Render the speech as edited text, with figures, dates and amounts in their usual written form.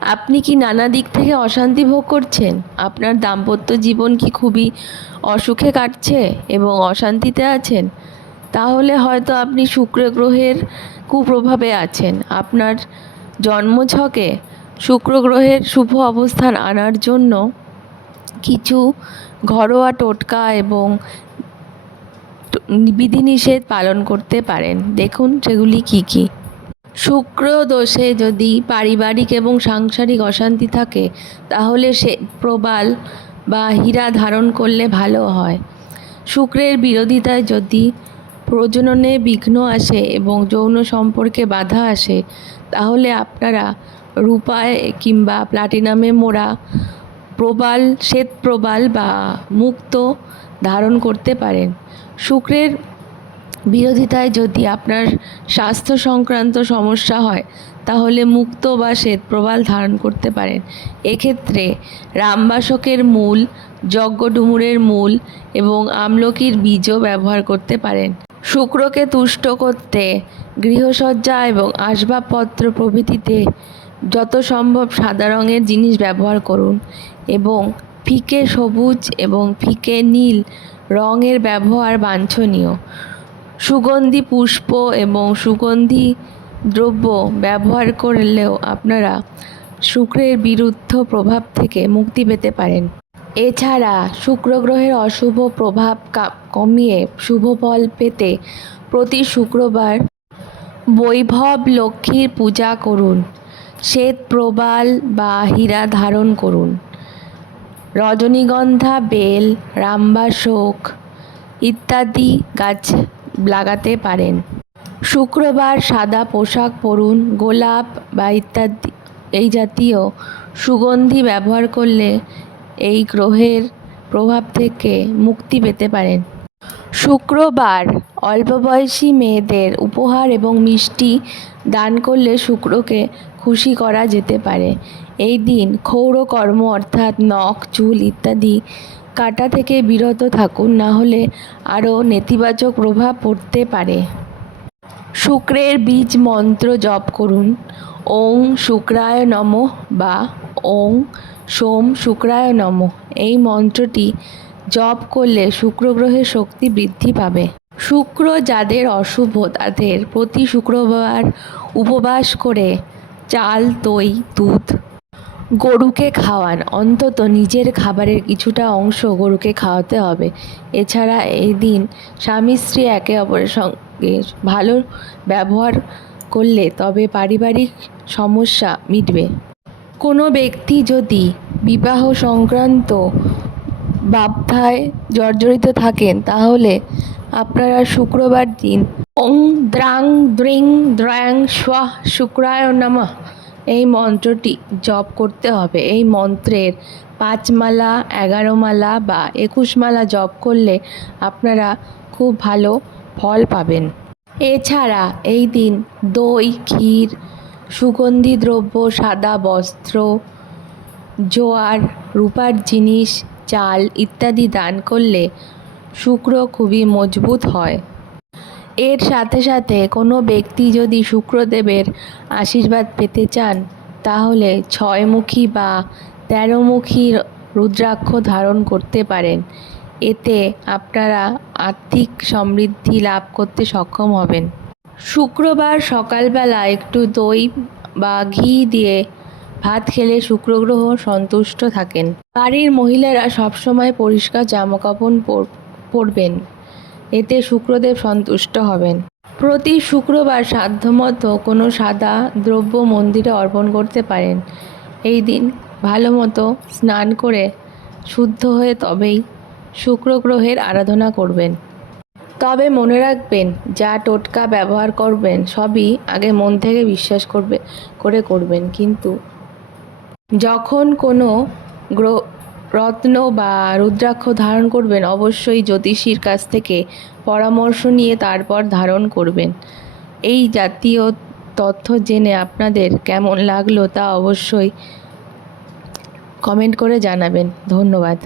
আপনি কি নানা দিক থেকে অশান্তি ভোগ করছেন? আপনার দাম্পত্য জীবন কি খুবই অসুখে কাটছে এবং অশান্তিতে আছেন? তাহলে হয়তো আপনি শুক্র গ্রহের কুপ্রভাবে আছেন। আপনার জন্মছকে শুক্র গ্রহের শুভ অবস্থান আনার জন্য কিছু ঘরোয়া টোটকা এবং বিধিনিষেধ পালন করতে পারেন। দেখুন সেগুলি কি কি। শুক্র দোষে যদি পারিবারিক এবং সাংসারিক অশান্তি থাকে তাহলে সে প্রবাল বা হীরা ধারণ করলে ভালো হয়। শুক্রের বিরোধিতায় যদি প্রজননে বিঘ্ন আসে এবং যৌন সম্পর্কে বাধা আসে তাহলে আপনারা রূপায় কিংবা প্লাটিনামে মোড়া প্রবাল, শ্বেত প্রবাল বা মুক্ত ধারণ করতে পারেন। শুক্রের বিরোধিতায় যদি আপনার স্বাস্থ্য সংক্রান্ত সমস্যা হয় তাহলে মুক্ত বা শ্বেত প্রবাল ধারণ করতে পারেন। এক্ষেত্রে রামবাসকের মূল, যজ্ঞডুমুরের মূল এবং আমলকির বীজও ব্যবহার করতে পারেন। শুক্রকে তুষ্ট করতে গৃহসজ্জা এবং আসবাবপত্র প্রভৃতিতে যত সম্ভব সাদা রঙের জিনিস ব্যবহার করুন এবং ফিকে সবুজ এবং ফিকে নীল রঙের ব্যবহার বাঞ্ছনীয়। সুগন্ধি পুষ্প এবং সুগন্ধি দ্রব্য ব্যবহার করলেও আপনারা শুক্রের বিরুদ্ধ প্রভাব থেকে মুক্তি পেতে পারেন। এছাড়া শুক্র গ্রহের অশুভ প্রভাব কমিয়ে শুভ ফল পেতে প্রতি শুক্রবার বৈভব লক্ষ্মীর পূজা করুন, শ্বেত প্রবাল বা হীরা ধারণ করুন, রজনীগন্ধা, বেল, রামবাসক ইত্যাদি গাছ লাগাতে পারেন। শুক্রবার সাদা পোশাক পরুন, গোলাপ বা ইত্যাদি এই জাতীয় সুগন্ধি ব্যবহার করলে এই গ্রহের প্রভাব থেকে মুক্তি পেতে পারেন। শুক্রবার অল্প বয়সী মেয়েদের উপহার এবং মিষ্টি দান করলে শুক্রকে খুশি করা যেতে পারে। এই দিন ক্ষৌরকর্ম অর্থাৎ নখ, চুল ইত্যাদি কাটা থেকে বিরত থাকুন, না হলে আরও নেতিবাচক প্রভাব পড়তে পারে। শুক্রের বীজ মন্ত্র জপ করুন, ওং শুক্রায় নমঃ বা ওং সোম শুক্রায় নমঃ। এই মন্ত্রটি জপ করলে শুক্র গ্রহের শক্তি বৃদ্ধি পাবে। শুক্র যাদের অশুভ তাদের প্রতি শুক্রবার উপবাস করে চাল, দই, দুধ গরুকে খাওয়ান। অন্তত নিজের খাবারের কিছুটা অংশ গরুকে খাওয়াতে হবে। এছাড়া এই দিন স্বামী স্ত্রী একে অপরের সঙ্গে ভালো ব্যবহার করলে তবে পারিবারিক সমস্যা মিটবে। কোনো ব্যক্তি যদি বিবাহ সংক্রান্ত বাধায় জর্জরিত থাকেন তাহলে আপনারা শুক্রবার দিন ওং দ্রাং দ্রিং দ্র্যাং স্বাহ শুক্রায় নমঃ এই মন্ত্রটি জপ করতে হবে। এই মন্ত্রের 5 মালা, 11 মালা বা 21 মালা জপ করলে আপনারা খুব ভালো ফল পাবেন। এছাড়া এই দিন দই, ক্ষীর, সুগন্ধি দ্রব্য, সাদা বস্ত্র, জোয়ার, রূপার জিনিস, চাল ইত্যাদি দান করলে শুক্র খুবই মজবুত হয়। এর সাথে সাথে কোনো ব্যক্তি যদি শুক্রদেবের আশীর্বাদ পেতে চান তাহলে 6মুখী বা 13মুখী রুদ্রাক্ষ ধারণ করতে পারেন। এতে আপনারা আর্থিক সমৃদ্ধি লাভ করতে সক্ষম হবেন। শুক্রবার সকালবেলা একটু দই বা ঘি দিয়ে ভাত খেলে শুক্র গ্রহ সন্তুষ্ট থাকেন। বাড়ির মহিলারা সবসময় পরিষ্কার জামাকাপড় পরবেন, এতে শুক্রদেব সন্তুষ্ট হবেন। প্রতি শুক্রবার সাধ্যমতো কোনো সাদা দ্রব্য মন্দিরে অর্পণ করতে পারেন। এই দিন ভালো মতো স্নান করে শুদ্ধ হয়ে তবেই শুক্র গ্রহের আরাধনা করবেন। তবে মনে রাখবেন, যা টোটকা ব্যবহার করবেন সবই আগে মন থেকে বিশ্বাস করে করবেন। কিন্তু যখন কোনো রত্ন বা রুদ্রাক্ষ ধারণ করবেন অবশ্যই জ্যোতিষীর কাছ থেকে পরামর্শ নিয়ে তারপর ধারণ করবেন। এই জাতীয় তথ্য জেনে আপনাদের কেমন লাগলো তা অবশ্যই কমেন্ট করে জানাবেন। ধন্যবাদ।